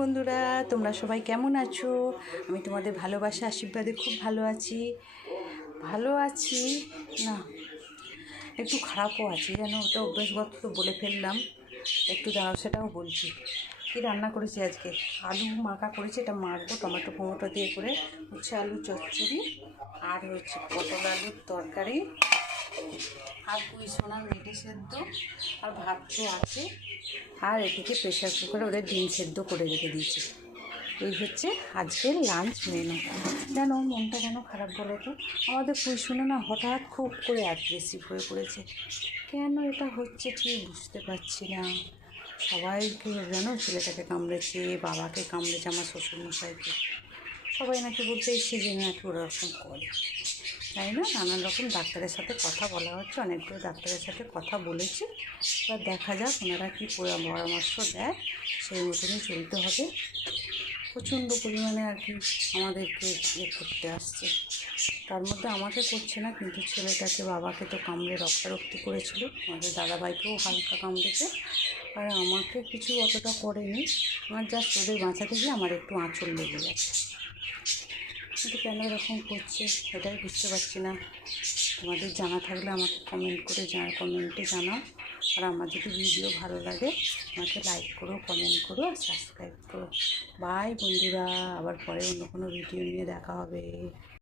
বন্ধুরা, তোমরা সবাই কেমন আছো? আমি তোমাদের ভালোবাসা আশীর্বাদে খুব ভালো আছি না, একটু খারাপও আছি যেন, ওটা অভ্যাসগত তো বলে ফেললাম। একটু দাঁড়াও, সেটাও বলছি। কী রান্না করেছি আজকে? আলু মাখা করেছি, এটা মাখবো টমেটো ফমেটো দিয়ে করে। হচ্ছে আলু চচ্চড়ি, আর হচ্ছে পটল আলুর তরকারি, আর পুঁই সোনার মেটে সেদ্ধ, আর ভাত তো আছে। আর এদিকে প্রেশার কুকারে ওদের ডিম সেদ্ধ করে রেখে দিয়েছি। এই হচ্ছে আজকের লাঞ্চ মেনু। যেন মনটা কেন খারাপ বলে তো, আমাদের পুঁই সোনা না হঠাৎ খুব করে অ্যাগ্রেসিভ হয়ে পড়েছে। কেন এটা হচ্ছে ঠিক বুঝতে পারছি না। সবাইকে যেন ছেলেটাকে কামড়েছে, বাবাকে কামড়েছে, আমার শ্বশুরমশাইকে। সবাই নাকি বলতে এসে যে নাকি ওরকম করে, তাই না? নানান রকম ডাক্তারের সাথে কথা বলা হচ্ছে, অনেকগুলো ডাক্তারের সাথে কথা বলেছি। এবার দেখা যাক ওনারা কী পরামর্শ দেয়, সেই মতনই চলতে হবে। প্রচণ্ড পরিমাণে আর কি আমাদেরকে করতে আসছে। তার মধ্যে আমাকে করছে না, কিন্তু ছেলেটাকে বাবাকে তো কামড়ে রক্তারক্তি করেছিল, আমাদের দাদাভাইকেও হালকা কামড়েছে, আর আমাকে কিছু অতটা করেনি। আমার জাস্ট ওদের বাঁচাতে গিয়ে আমার একটু আঁচল লেগে গেছে। কিন্তু কেন এরকম করছে এটাই বুঝতে পারছি না। তোমাদের জানা থাকলে আমাকে কমেন্টে জানাও। আর আমার যদি ভিডিও ভালো লাগে আমাকে লাইক করো, কমেন্ট করো, আর সাবস্ক্রাইব করো। বাই বন্ধুরা, আবার পরে অন্য কোনো ভিডিও নিয়ে দেখা হবে।